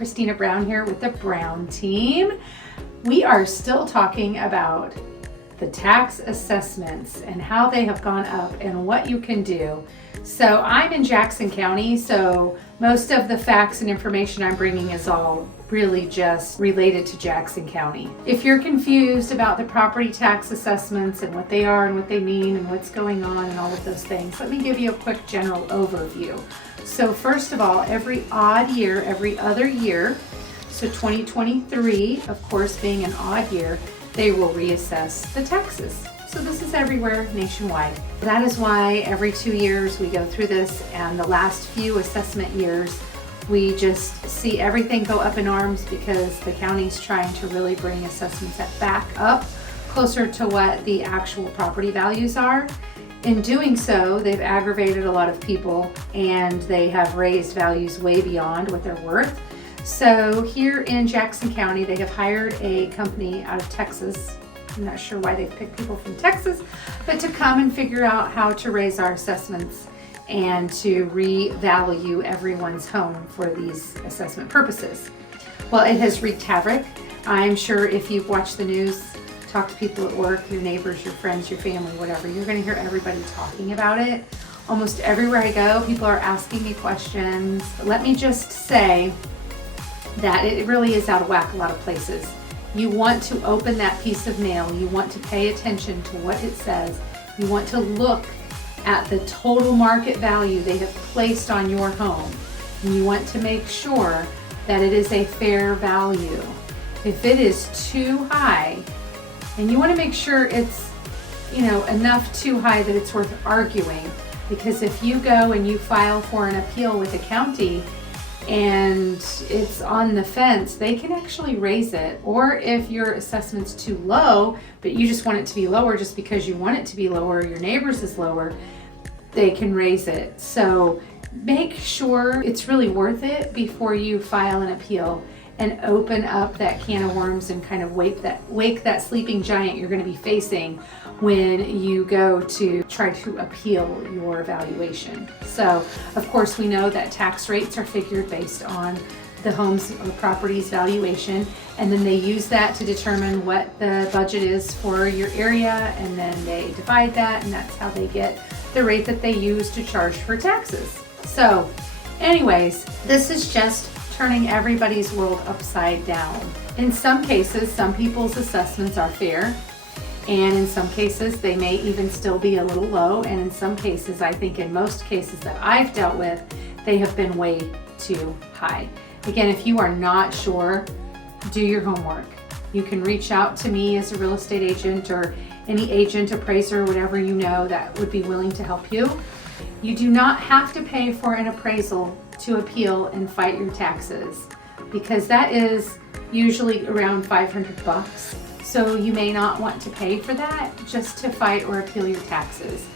Christina Brown here with the Brown team. We are still talking about the tax assessments and how they have gone up and what you can do. So I'm in Jackson County, so most of the facts and information I'm bringing is all really just related to Jackson County. If you're confused about the property tax assessments and what they are and what they mean and what's going on and all of those things, let me give you a quick general overview. So first of all, every odd year, every other year, so 2023, of course, being an odd year, they will reassess the taxes. So this is everywhere nationwide. That is why every 2 years we go through this, and the last few assessment years, we just see everything go up in arms because the county's trying to really bring assessments back up closer to what the actual property values are. In doing so, they've aggravated a lot of people and they have raised values way beyond what they're worth. So here in Jackson County, they have hired a company out of Texas. I'm not sure why they've picked people from Texas, but to come and figure out how to raise our assessments and to revalue everyone's home for these assessment purposes. Well, it has wreaked havoc. I'm sure if you've watched the news, talked to people at work, your neighbors, your friends, your family, whatever, you're gonna hear everybody talking about it. Almost everywhere I go, people are asking me questions. Let me just say that it really is out of whack a lot of places. You want to open that piece of mail, you want to pay attention to what it says, you want to look at the total market value they have placed on your home, and you want to make sure that it is a fair value. If it is too high, and you want to make sure it's, enough too high that it's worth arguing, because if you go and you file for an appeal with the county and it's on the fence, they can actually raise it. Or if your assessment's too low, but you just want it to be lower just because you want it to be lower, your neighbor's is lower, they can raise it. So make sure it's really worth it before you file an appeal and open up that can of worms and kind of wake that sleeping giant you're going to be facing when you go to try to appeal your valuation. So of course we know that tax rates are figured based on the home's or property's valuation, and then they use that to determine what the budget is for your area, and then they divide that, and that's how they get the rate that they use to charge for taxes. So anyways, this is just turning everybody's world upside down. In some cases, some people's assessments are fair, and in some cases they may even still be a little low, and in some cases, I think in most cases that I've dealt with, they have been way too high. Again, if you are not sure, do your homework. You can reach out to me as a real estate agent or any agent, appraiser, whatever you know that would be willing to help you. You do not have to pay for an appraisal to appeal and fight your taxes, because that is usually around $500. So you may not want to pay for that just to fight or appeal your taxes.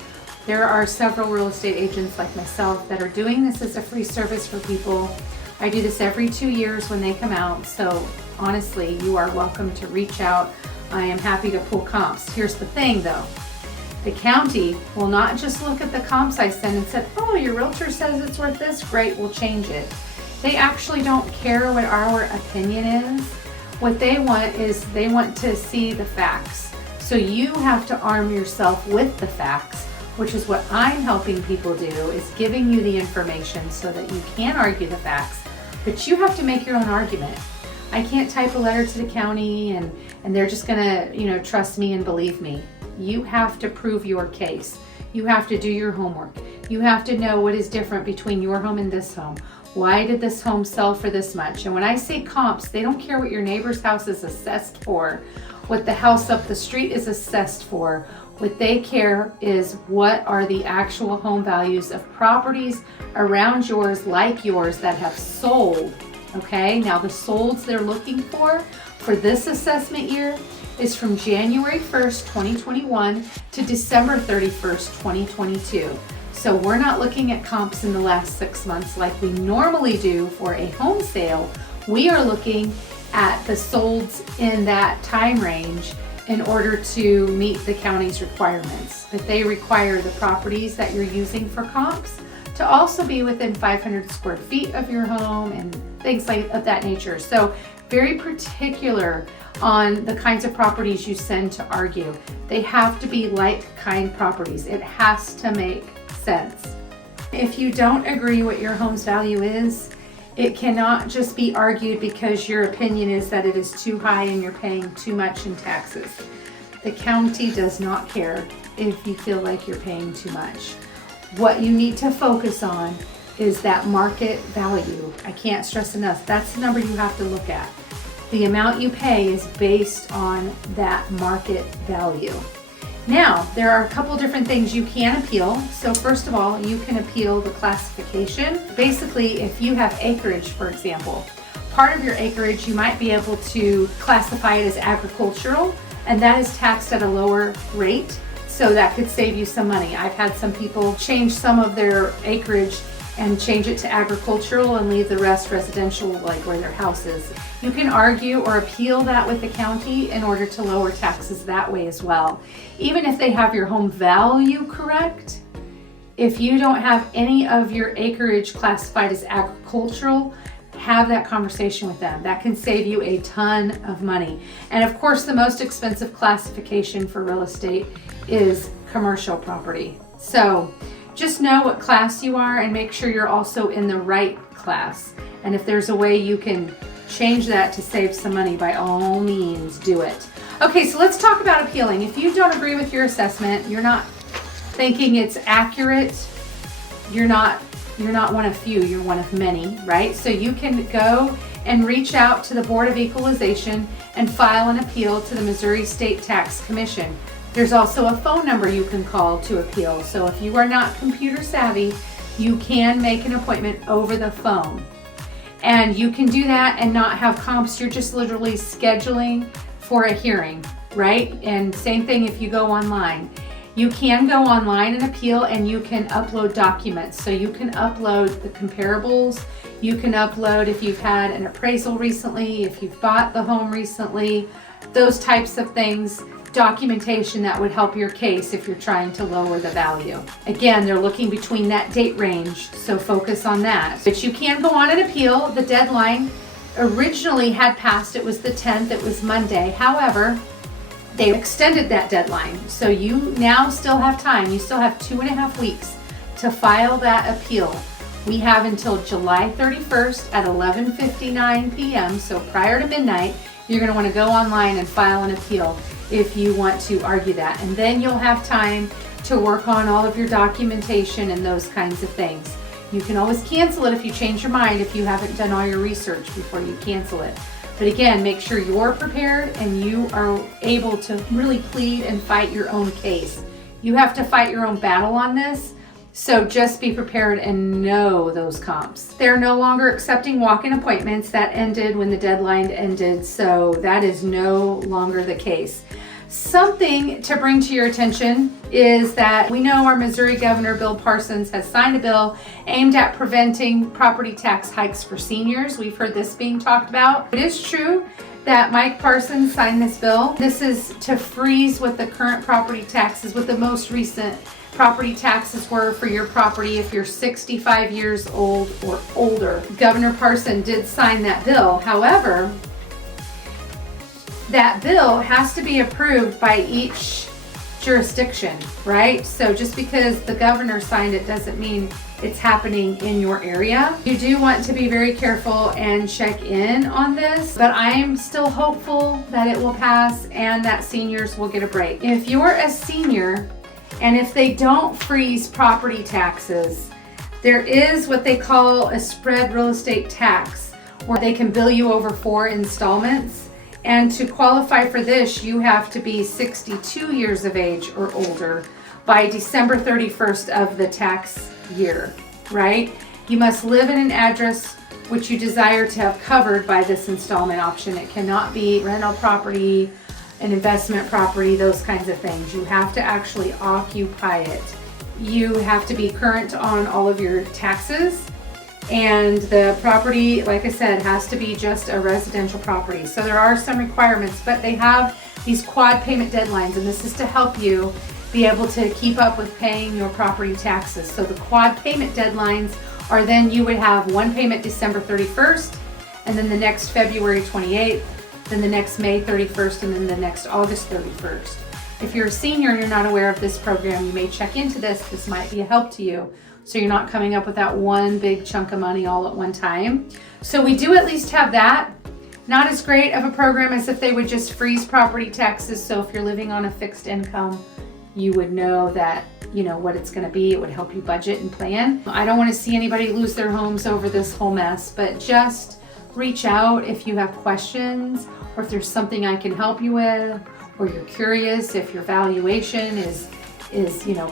There are several real estate agents like myself that are doing this as a free service for people. I do this every 2 years when they come out, so honestly, you are welcome to reach out. I am happy to pull comps. Here's the thing though. The county will not just look at the comps I send and say, oh, your realtor says it's worth this, great, we'll change it. They actually don't care what our opinion is. What they want is they want to see the facts. So you have to arm yourself with the facts, which is what I'm helping people do, is giving you the information so that you can argue the facts, but you have to make your own argument. I can't type a letter to the county and they're just gonna, trust me and believe me. You have to prove your case. You have to do your homework. You have to know what is different between your home and this home. Why did this home sell for this much? And when I say comps, they don't care what your neighbor's house is assessed for, what the house up the street is assessed for. What they care is what are the actual home values of properties around yours, like yours, that have sold. Okay, now the solds they're looking for this assessment year is from January 1st, 2021 to December 31st, 2022. So we're not looking at comps in the last 6 months like we normally do for a home sale. We are looking at the solds in that time range in order to meet the county's requirements. If they require the properties that you're using for comps, to also be within 500 square feet of your home and things like of that nature. So very particular on the kinds of properties you send to argue. They have to be like-kind properties. It has to make sense. If you don't agree what your home's value is, it cannot just be argued because your opinion is that it is too high and you're paying too much in taxes. The county does not care if you feel like you're paying too much. What you need to focus on is that market value. I can't stress enough, that's the number you have to look at. The amount you pay is based on that market value. Now, there are a couple different things you can appeal. So first of all, you can appeal the classification. Basically, if you have acreage, for example, part of your acreage, you might be able to classify it as agricultural, and that is taxed at a lower rate. So that could save you some money. I've had some people change some of their acreage and change it to agricultural and leave the rest residential, like where their house is. You can argue or appeal that with the county in order to lower taxes that way as well. Even if they have your home value correct, if you don't have any of your acreage classified as agricultural, have that conversation with them. That can save you a ton of money. And of course, the most expensive classification for real estate is commercial property. So just know what class you are and make sure you're also in the right class. And if there's a way you can change that to save some money, by all means, do it. Okay, so let's talk about appealing. If you don't agree with your assessment, you're not thinking it's accurate, you're not one of few, you're one of many, right? So you can go and reach out to the Board of Equalization and file an appeal to the Missouri State Tax Commission. There's also a phone number you can call to appeal. So if you are not computer savvy, you can make an appointment over the phone. And you can do that and not have comps. You're just literally scheduling for a hearing, right? And same thing if you go online. You can go online and appeal, and you can upload documents. So you can upload the comparables. You can upload if you've had an appraisal recently, if you've bought the home recently, those types of things. Documentation that would help your case if you're trying to lower the value. Again, they're looking between that date range, so focus on that. But you can go on and appeal. The deadline originally had passed. It was the 10th. It was Monday. However, they extended that deadline. So you now still have time. You still have 2.5 weeks to file that appeal. We have until July 31st at 11:59 p.m. So prior to midnight, you're going to want to go online and file an appeal if you want to argue that. And then you'll have time to work on all of your documentation and those kinds of things. You can always cancel it if you change your mind, if you haven't done all your research before you cancel it. But again, make sure you're prepared and you are able to really plead and fight your own case. You have to fight your own battle on this. So just be prepared and know those comps. They're no longer accepting walk-in appointments. That ended when the deadline ended, so that is no longer the case. Something to bring to your attention is that we know our Missouri Governor Bill Parsons has signed a bill aimed at preventing property tax hikes for seniors. We've heard this being talked about. It is true that Mike Parsons signed this bill. This is to freeze what the current property taxes, what the most recent property taxes were for your property if you're 65 years old or older. Governor Parson did sign that bill. However, that bill has to be approved by each jurisdiction, right? So just because the governor signed it doesn't mean it's happening in your area. You do want to be very careful and check in on this, but I'm still hopeful that it will pass and that seniors will get a break. If you're a senior and if they don't freeze property taxes, there is what they call a spread real estate tax, where they can bill you over 4 installments. And to qualify for this, you have to be 62 years of age or older by December 31st of the tax year, right? You must live in an address which you desire to have covered by this installment option. It cannot be rental property, an investment property, those kinds of things. You have to actually occupy it. You have to be current on all of your taxes, and the property, like I said, has to be just a residential property. So there are some requirements, but they have these quad payment deadlines, and this is to help you be able to keep up with paying your property taxes. So the quad payment deadlines are then you would have one payment December 31st, and then the next February 28th, then the next May 31st, and then the next August 31st. If you're a senior and you're not aware of this program, you may check into this. This might be a help to you, so you're not coming up with that one big chunk of money all at one time. So we do at least have that. Not as great of a program as if they would just freeze property taxes. So if you're living on a fixed income, you would know that, what it's going to be. It would help you budget and plan. I don't want to see anybody lose their homes over this whole mess, but just reach out if you have questions, or if there's something I can help you with, or you're curious if your valuation is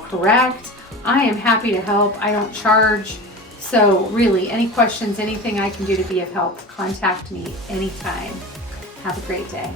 correct. I am happy to help. I don't charge. So really, any questions, anything I can do to be of help, contact me anytime. Have a great day.